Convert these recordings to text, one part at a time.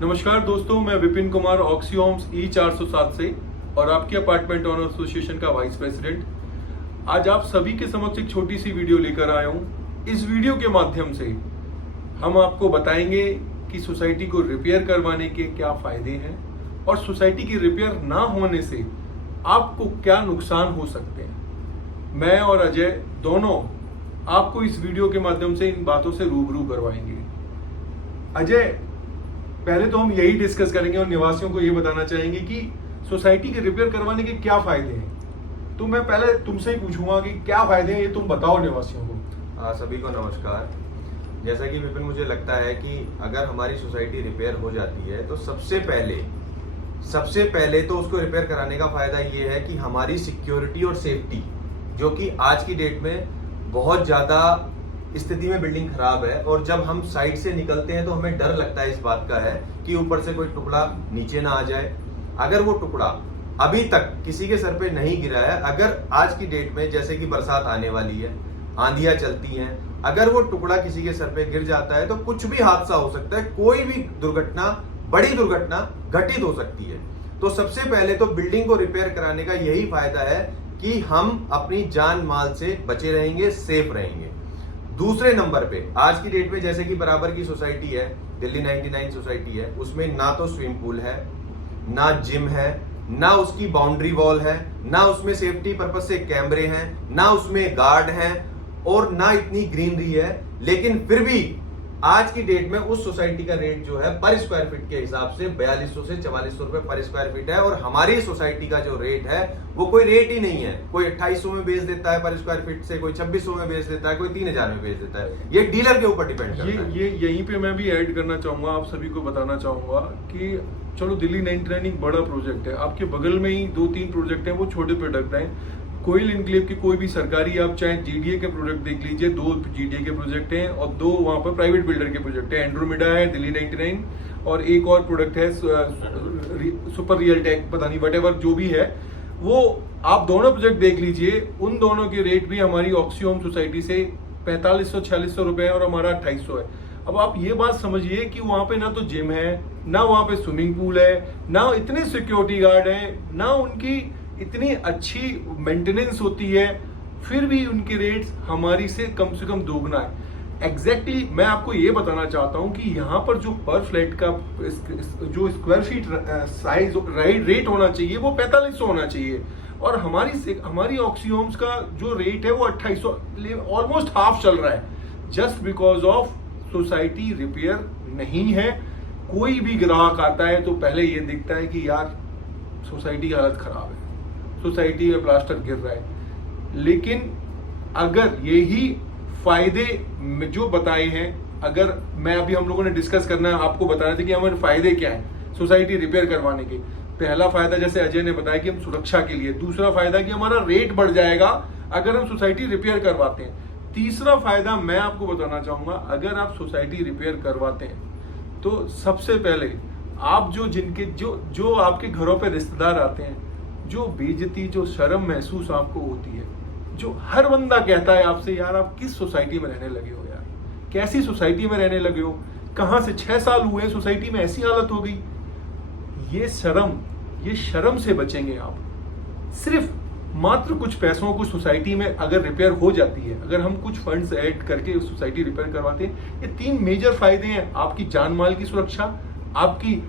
नमस्कार दोस्तों, मैं विपिन कुमार ऑक्सीहोम्स E407 से और आपके अपार्टमेंट ओनर एसोसिएशन का वाइस प्रेसिडेंट। आज आप सभी के समक्ष एक छोटी सी वीडियो लेकर आया हूँ। इस वीडियो के माध्यम से हम आपको बताएंगे कि सोसाइटी को रिपेयर करवाने के क्या फायदे हैं और सोसाइटी की रिपेयर ना होने से आपको क्या नुकसान हो सकते हैं। मैं और अजय दोनों आपको इस वीडियो के माध्यम से इन बातों से रूबरू करवाएंगे। अजय, पहले तो हम यही डिस्कस करेंगे और निवासियों को ये बताना चाहेंगे कि सोसाइटी के रिपेयर करवाने के क्या फायदे हैं। तो मैं पहले तुमसे ही पूछूंगा कि क्या फायदे हैं, ये तुम बताओ निवासियों को। सभी को नमस्कार। जैसा कि विपिन, मुझे लगता है कि अगर हमारी सोसाइटी रिपेयर हो जाती है तो सबसे पहले तो उसको रिपेयर कराने का फायदा ये है कि हमारी सिक्योरिटी और सेफ्टी, जो कि आज की डेट में बहुत ज्यादा स्थिति में बिल्डिंग खराब है, और जब हम साइड से निकलते हैं तो हमें डर लगता है इस बात का है कि ऊपर से कोई टुकड़ा नीचे ना आ जाए। अगर वो टुकड़ा अभी तक किसी के सर पे नहीं गिरा है, अगर आज की डेट में जैसे कि बरसात आने वाली है, आंधियां चलती हैं, अगर वो टुकड़ा किसी के सर पे गिर जाता है तो कुछ भी हादसा हो सकता है, कोई भी दुर्घटना, बड़ी दुर्घटना घटित हो सकती है। तो सबसे पहले तो बिल्डिंग को रिपेयर कराने का यही फायदा है कि हम अपनी जान माल से बचे रहेंगे, सेफ रहेंगे। दूसरे नंबर पे आज की डेट में जैसे कि बराबर की सोसाइटी है, दिल्ली 99 सोसाइटी है, उसमें ना तो स्विमिंग पूल है, ना जिम है, ना उसकी बाउंड्री वॉल है, ना उसमें सेफ्टी पर्पस से कैमरे हैं, ना उसमें गार्ड हैं, और ना इतनी ग्रीनरी है। लेकिन फिर भी आज की डेट में उस सोसाइटी का रेट जो है पर स्क्वायर फीट के हिसाब से 4200 से 4400 रुपए पर स्क्वायर फीट है, और हमारी सोसाइटी का जो रेट है वो कोई रेट ही नहीं है। कोई 2800 में बेच देता है पर स्क्वायर फीट से, कोई 2600 में बेच देता है, कोई 3000 में बेच देता है। ये डीलर के ऊपर डिपेंड करता है। ये यहीं पे मैं भी ऐड करना चाहूंगा, आप सभी को बताना चाहूंगा कि चलो दिल्ली 99 एक बड़ा प्रोजेक्ट है, आपके बगल में ही 2-3 प्रोजेक्ट हैं, वो छोटे प्रोडक्ट हैं। कोयल इनक्लेव की कोई भी सरकारी, आप चाहे जीडीए के प्रोजेक्ट देख लीजिए, 2 जीडीए के प्रोजेक्ट हैं और 2 वहां पर प्राइवेट बिल्डर के प्रोजेक्ट है। एंड्रोमेडा है, दिल्ली 99 और एक और प्रोडक्ट है सुपर रियल टेक, पता नहीं वटेवर जो भी है, वो आप दोनों प्रोजेक्ट देख लीजिए। उन दोनों के रेट भी हमारी ऑक्सीहोम सोसाइटी से 4500-4600 रुपए है और हमारा 2800 है। अब आप ये बात समझिए कि वहां पे ना तो जिम है, ना वहां पे स्विमिंग पूल है, ना इतने सिक्योरिटी गार्ड है, ना उनकी इतनी अच्छी मेंटेनेंस होती है, फिर भी उनके रेट्स हमारी से कम दोगुना है। एग्जैक्टली मैं आपको ये बताना चाहता हूं कि यहाँ पर जो पर फ्लैट का जो स्क्वायर फीट साइज रेट होना चाहिए वो 4500 होना चाहिए, और हमारी ऑक्सीहोम्स का जो रेट है वो 2800, ऑलमोस्ट हाफ चल रहा है, just because of society repair नहीं है। कोई भी ग्राहक आता है तो पहले ये दिखता है कि यार सोसाइटी की हालत खराब है, सोसाइटी में प्लास्टर गिर रहा है। लेकिन अगर यही फायदे जो बताए हैं, अगर मैं अभी हम लोगों ने डिस्कस करना है, आपको बताना था कि हमारे फायदे क्या है सोसाइटी रिपेयर करवाने के। पहला फायदा जैसे अजय ने बताया कि हम सुरक्षा के लिए, दूसरा फायदा कि हमारा रेट बढ़ जाएगा अगर हम सोसाइटी रिपेयर करवाते हैं। तीसरा फायदा मैं आपको बताना चाहूंगा, अगर आप सोसाइटी रिपेयर करवाते हैं तो सबसे पहले आप जो आपके घरों पे रिश्तेदार आते हैं, जो बेइज्जती, जो शर्म महसूस आपको होती है, जो हर बंदा कहता है आपसे, यार आप किस सोसाइटी में रहने लगे हो, यार कैसी सोसाइटी में रहने लगे हो, कहां से 6 साल हुए सोसाइटी में ऐसी हालत हो गई। ये शर्म से बचेंगे आप। सिर्फ मात्र कुछ पैसों को सोसाइटी में अगर रिपेयर हो जाती है, अगर हम कुछ फंड्स ऐड करके सोसाइटी रिपेयर करवाते हैं, ये 3 मेजर फायदे हैं। आपकी जान माल की सुरक्षा, आपकी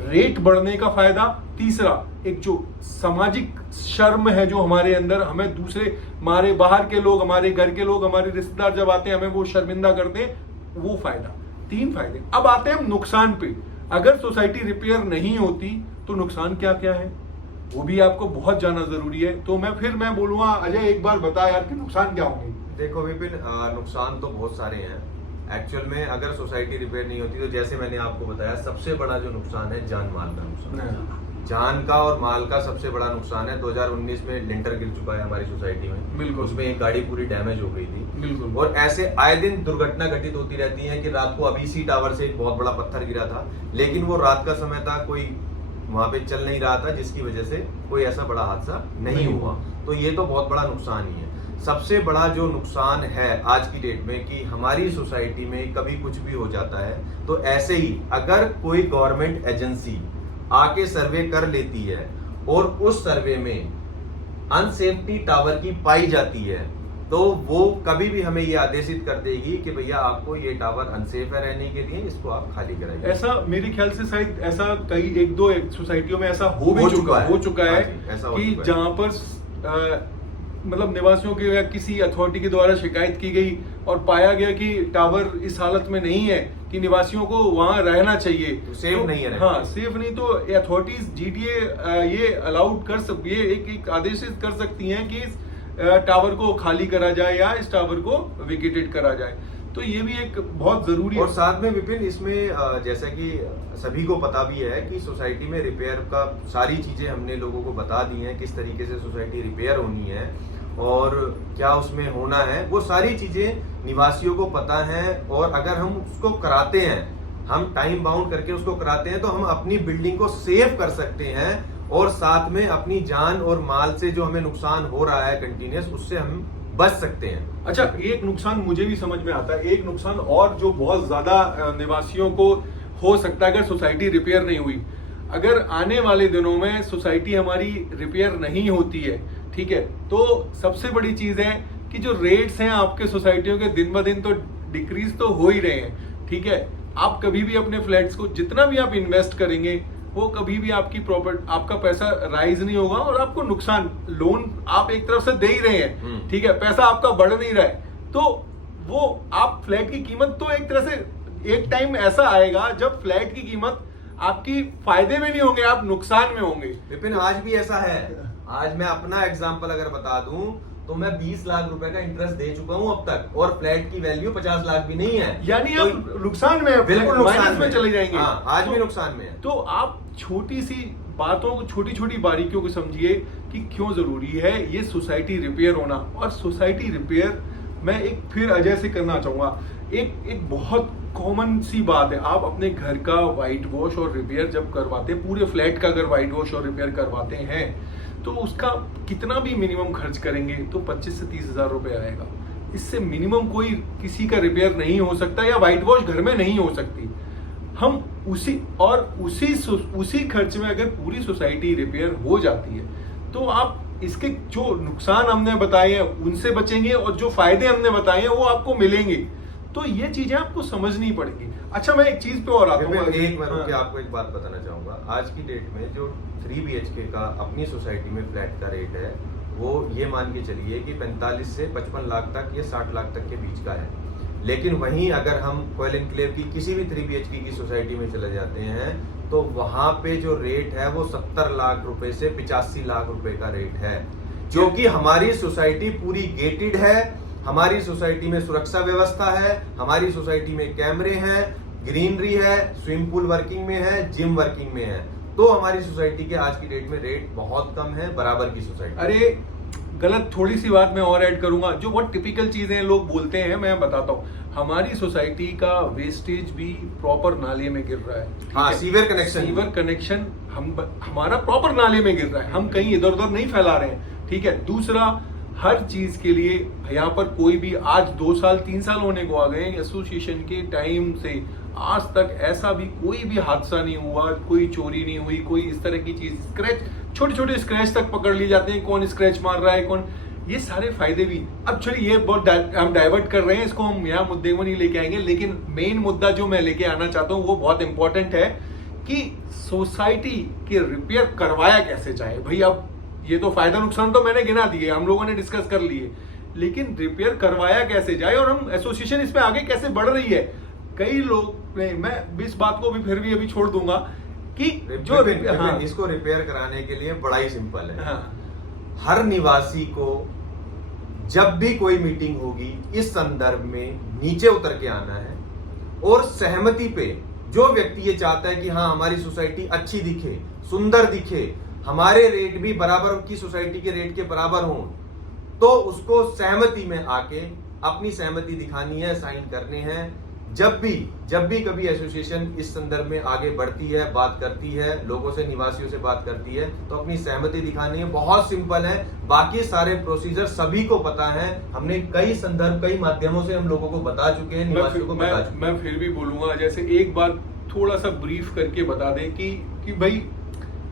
रेट बढ़ने का फायदा, तीसरा एक जो सामाजिक शर्म है जो हमारे अंदर, हमें दूसरे, हमारे बाहर के लोग, हमारे घर के लोग, हमारे रिश्तेदार जब आते हैं हमें वो शर्मिंदा करते हैं, वो फायदा। 3 फायदे। अब आते हैं हम नुकसान पे। अगर सोसाइटी रिपेयर नहीं होती तो नुकसान क्या क्या है वो भी आपको बहुत जानना जरूरी है। तो मैं बोलूंगा अजय, एक बार बता यार कि नुकसान क्या होंगे। देखो विपिन, नुकसान तो बहुत सारे हैं। एक्चुअल में अगर सोसाइटी रिपेयर नहीं होती तो जैसे मैंने आपको बताया, सबसे बड़ा जो नुकसान है जान माल का नुकसान, जान का और माल का सबसे बड़ा नुकसान है। 2019 में लिंटर गिर चुका है हमारी सोसाइटी में, बिल्कुल, उसमें एक गाड़ी पूरी डैमेज हो गई थी, बिल्कुल। और ऐसे आए दिन दुर्घटना घटित होती रहती है कि रात को अभी सी टावर से एक बहुत बड़ा पत्थर गिरा था, लेकिन वो रात का समय था, कोई वहां पे चल नहीं रहा था, जिसकी वजह से कोई ऐसा बड़ा हादसा नहीं हुआ। तो ये तो बहुत बड़ा नुकसान ही है। सबसे बड़ा जो नुकसान है आज की डेट में कि हमारी सोसाइटी में कभी कुछ भी हो जाता है, तो ऐसे ही अगर कोई गवर्नमेंट एजेंसी आके सर्वे कर लेती है और उस सर्वे में अनसेफ्टी टावर की पाई जाती है, तो वो कभी भी हमें ये आदेशित कर देगी कि भैया आपको ये टावर अनसेफ है रहने के लिए, इसको आप खाली कराइए। ऐसा मेरे ख्याल से शायद ऐसा कई एक दो सोसाइटियों में ऐसा हो चुका है हाँ जी, कि जहां पर मतलब निवासियों के या किसी अथॉरिटी के द्वारा शिकायत की गई और पाया गया कि टावर इस हालत में नहीं है कि निवासियों को वहां रहना चाहिए, सेफ नहीं है, हाँ सेफ नहीं, तो अथॉरिटीज जीटीए ये अलाउड कर सब ये एक आदेशित कर सकती हैं कि इस टावर को खाली करा जाए या इस टावर को वेकेटेड करा जाए। तो ये भी एक बहुत जरूरी और साथ में विपिन इसमें जैसा कि सभी को पता भी है कि सोसाइटी में रिपेयर का सारी चीजें हमने लोगों को बता दी हैं, किस तरीके से सोसाइटी रिपेयर होनी है और क्या उसमें होना है, वो सारी चीजें निवासियों को पता है। और अगर हम उसको कराते हैं, हम टाइम बाउंड करके उसको कराते हैं, तो हम अपनी बिल्डिंग को सेव कर सकते हैं और साथ में अपनी जान और माल से जो हमें नुकसान हो रहा है कंटिन्यूस, उससे हम बच सकते हैं। अच्छा, एक नुकसान मुझे भी समझ में आता है, एक नुकसान और जो बहुत ज्यादा निवासियों को हो सकता है अगर सोसाइटी रिपेयर नहीं हुई। अगर आने वाले दिनों में सोसाइटी हमारी रिपेयर नहीं होती है, ठीक है, तो सबसे बड़ी चीज है कि जो रेट्स हैं आपके सोसाइटियों के दिन ब दिन तो डिक्रीज तो हो ही रहे हैं, ठीक है। आप कभी भी अपने फ्लैट्स को जितना भी आप इन्वेस्ट करेंगे वो कभी भी आपका पैसा राइज नहीं होगा और आपको नुकसान, लोन आप एक तरफ से दे ही रहे हैं, ठीक है, पैसा आपका बढ़ नहीं रहा है, तो वो आप फ्लैट की कीमत तो एक तरह से एक टाइम ऐसा आएगा जब फ्लैट की कीमत आपकी फायदे में नहीं होंगे, आप नुकसान में होंगे। विपिन आज भी ऐसा है, आज मैं अपना एग्जांपल अगर बता दूं तो मैं 20 लाख रुपए का इंटरेस्ट दे चुका हूं अब तक और फ्लैट की वैल्यू 50 लाख भी नहीं है, यानी तो आप नुकसान में, बिल्कुल नुकसान में चले जाएंगे। हाँ, आज भी नुकसान में है। तो आप छोटी सी बातों को, छोटी छोटी बारीकियों को समझिए कि क्यों जरूरी है ये सोसाइटी रिपेयर होना। और सोसाइटी रिपेयर मैं एक फिर अजय से करना चाहूंगा, एक बहुत कॉमन सी बात है, आप अपने घर का व्हाइट वॉश और रिपेयर जब करवाते हैं, पूरे फ्लैट का अगर व्हाइट वॉश और रिपेयर करवाते हैं तो उसका कितना भी मिनिमम खर्च करेंगे तो 25 से 30 हजार रुपए आएगा। इससे मिनिमम कोई किसी का रिपेयर नहीं हो सकता या व्हाइट वॉश घर में नहीं हो सकती। हम उसी खर्च में अगर पूरी सोसाइटी रिपेयर हो जाती है तो आप इसके जो नुकसान हमने बताए हैं उनसे बचेंगे और जो फायदे हमने बताए हैं वो आपको मिलेंगे। तो ये चीजें आपको समझनी पड़ेगी। अच्छा, मैं एक चीज पे और आता हूँ, आपको एक बात बताना चाहूंगा। आज की डेट में जो 3 BHK का अपनी सोसाइटी में फ्लैट का रेट है वो ये मान के चलिए कि 45 से 55 लाख तक या 60 लाख तक के बीच का है। लेकिन वहीं अगर हम कोयल एनक्लेव की किसी भी 3 BHK की सोसाइटी में चले जाते हैं तो वहां पे जो रेट है वो 70 लाख रुपए से 85 लाख रुपए का रेट है, जो कि हमारी सोसाइटी पूरी गेटेड है, हमारी सोसाइटी में सुरक्षा व्यवस्था है, हमारी सोसाइटी में कैमरे हैं, ग्रीनरी है, स्विमिंग पूल वर्किंग में है, जिम वर्किंग में है। तो हमारी सोसाइटी के आज की डेट में रेट बहुत कम है बराबर की सोसाइटी। अरे गलत थोड़ी सी बात मैं और ऐड करूंगा, जो बहुत टिपिकल चीजें लोग बोलते हैं मैं बताता हूँ। हमारी सोसाइटी का वेस्टेज भी प्रॉपर नाले में गिर रहा है। हाँ, सीवर कनेक्शन हमारा प्रॉपर नाले में गिर रहा है, हम कहीं इधर उधर नहीं फैला रहे हैं, ठीक है। दूसरा, हर चीज के लिए यहाँ पर कोई भी आज 2 साल 3 साल होने को आ गए एसोसिएशन के टाइम से आज तक ऐसा भी कोई भी हादसा नहीं हुआ, कोई चोरी नहीं हुई, कोई इस तरह की चीज, स्क्रैच, छोटे छोटे स्क्रैच तक पकड़ लिए जाते हैं, कौन स्क्रैच मार रहा है कौन, ये सारे फायदे भी। अब चलिए ये बहुत हम डाइवर्ट कर रहे हैं, इसको हम यहाँ मुद्दे में नहीं लेके आएंगे, लेकिन मेन मुद्दा जो मैं लेके आना चाहता हूँ वो बहुत इंपॉर्टेंट है कि सोसाइटी के रिपेयर करवाया कैसे जाए। भाई अब ये तो फायदा नुकसान तो मैंने गिना दिए, हम लोगों ने डिस्कस कर लिए, लेकिन रिपेयर करवाया कैसे जाए और हम एसोसिएशन इसमें आगे कैसे बढ़ रही है। कई लोग, मैं इस बात को भी फिर भी अभी छोड़ दूंगा कि जो इसको रिपेयर कराने के लिए बड़ा ही सिंपल है। हाँ, हर निवासी को जब भी कोई मीटिंग होगी इस संदर्भ में नीचे उतर के आना है और सहमति पे जो व्यक्ति ये चाहता है कि हाँ हमारी सोसाइटी अच्छी दिखे, सुंदर दिखे, हमारे रेट भी बराबर की सोसाइटी के रेट के बराबर हों, तो उसको सहमति में आके अपनी सहमति दिखानी है, साइन करने हैं। जब भी कभी एसोसिएशन इस संदर्भ में आगे बढ़ती है, बात करती है, लोगों से, निवासियों से बात करती है, तो अपनी सहमति दिखानी है। बहुत सिंपल है, बाकी सारे प्रोसीजर सभी को पता है। हमने कई संदर्भ, कई माध्यमों से हम लोगों को बता चुके हैं, निवासियों को बता चुके हैं। मैं फिर भी बोलूंगा, जैसे एक बार थोड़ा सा ब्रीफ करके बता दें कि भाई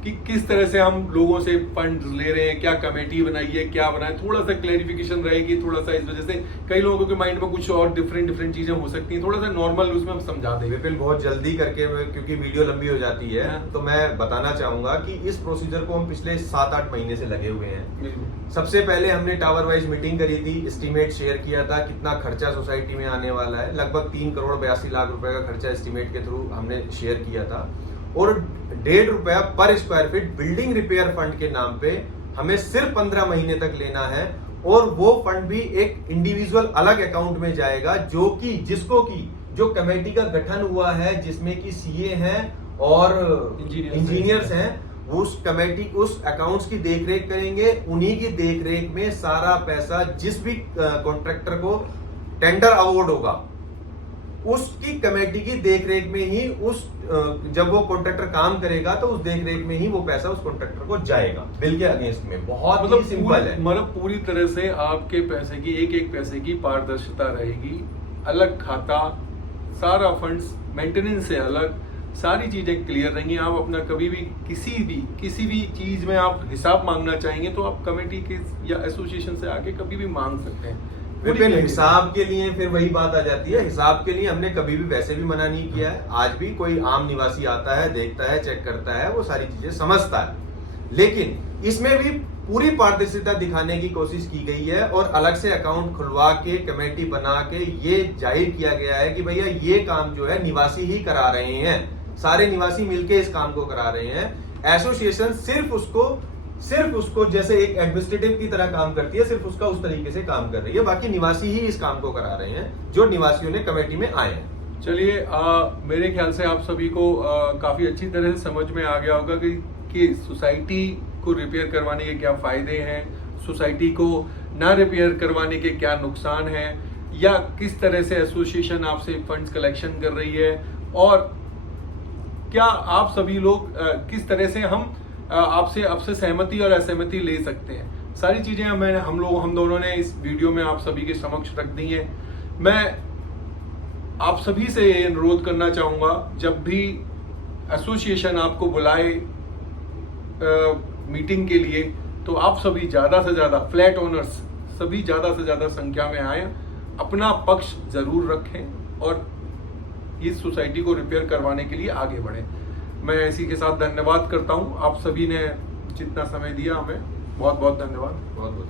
कि किस तरह से हम लोगों से फंड ले रहे हैं, क्या कमेटी बनाई है, क्या बनाए, थोड़ा सा क्लैरिफिकेशन रहेगी। थोड़ा सा इस वजह से कई लोगों के माइंड में कुछ और डिफरेंट चीजें हो सकती हैं, थोड़ा सा नॉर्मल उसमें हम समझा देंगे। बिल्कुल, बहुत जल्दी करके, क्योंकि वीडियो लंबी हो जाती है, तो मैं बताना चाहूंगा कि इस प्रोसीजर को हम पिछले 7-8 महीने से लगे हुए हैं। सबसे पहले हमने टावर वाइज मीटिंग करी थी, एस्टीमेट शेयर किया था कितना खर्चा सोसाइटी में आने वाला है। लगभग 3 करोड़ 82 लाख रुपए का खर्चा एस्टीमेट के थ्रू हमने शेयर किया था, और 1.5 रुपया पर square feet building repair fund के नाम पे हमें सिर्फ 15 महीने तक लेना है। और वो फंड भी एक इंडिविजुअल अलग अकाउंट में जाएगा, जो कमेटी का गठन हुआ है, जिसमें कि सीए हैं और इंजीनियर्स हैं, उस कमेटी उस अकाउंट्स की देखरेख करेंगे। उन्हीं की देखरेख में सारा पैसा, जिस भी कॉन्ट्रैक्टर को टेंडर अवार्ड होगा, उसकी कमेटी की देखरेख में ही जब वो कॉन्ट्रैक्टर काम करेगा तो उस देखरेख में ही वो पैसा उस कॉन्ट्रैक्टर को जाएगा, बिल के अगेंस्ट में। बहुत मतलब सिंपल है, मतलब पूरी तरह से आपके पैसे की, एक पैसे की पारदर्शिता रहेगी, अलग खाता, सारा फंड्स, मेंटेनेंस से अलग, सारी चीजें क्लियर रहेंगी। आप अपना कभी भी किसी भी चीज में आप हिसाब मांगना चाहेंगे तो आप कमेटी के या एसोसिएशन से आके कभी भी मांग सकते हैं। विपिन, हिसाब के लिए फिर वही बात आ जाती है, हिसाब के लिए हमने कभी भी वैसे भी मना नहीं किया है। आज भी कोई आम निवासी आता है, देखता है, चेक करता है, वो सारी चीजें समझता है, लेकिन इसमें भी पूरी पारदर्शिता दिखाने की कोशिश की गई है और अलग से अकाउंट खुलवा के, कमेटी बना के ये जाहिर किया गया है कि भैया ये काम जो है निवासी ही करा रहे हैं, सारे निवासी मिलके इस काम को करा रहे हैं। एसोसिएशन सिर्फ उसको जैसे एक एडमिनिस्ट्रेटिव की तरह काम करती है, सिर्फ उसका उस तरीके से काम कर रही है, बाकी निवासी ही इस काम को करा रहे हैं, जो निवासियों ने कमेटी में आए हैं। चलिए, मेरे ख्याल से आप सभी को काफी अच्छी तरह से समझ में आ गया होगा कि सोसाइटी को रिपेयर करवाने के क्या फायदे हैं, सोसाइटी को ना रिपेयर करवाने के क्या नुकसान हैं, या किस तरह से एसोसिएशन आपसे फंड्स कलेक्शन कर रही है, और क्या आप सभी लोग किस तरह से हम आपसे सहमति और असहमति ले सकते हैं। सारी चीजें हम दोनों ने इस वीडियो में आप सभी के समक्ष रख दी हैं। मैं आप सभी से ये अनुरोध करना चाहूंगा, जब भी एसोसिएशन आपको बुलाए मीटिंग के लिए, तो आप सभी ज्यादा से ज्यादा फ्लैट ओनर्स सभी ज्यादा से ज्यादा संख्या में आए, अपना पक्ष जरूर रखें और इस सोसाइटी को रिपेयर करवाने के लिए आगे बढ़ें। मैं इसी के साथ धन्यवाद करता हूं। आप सभी ने जितना समय दिया हमें, बहुत बहुत धन्यवाद। बहुत बहुत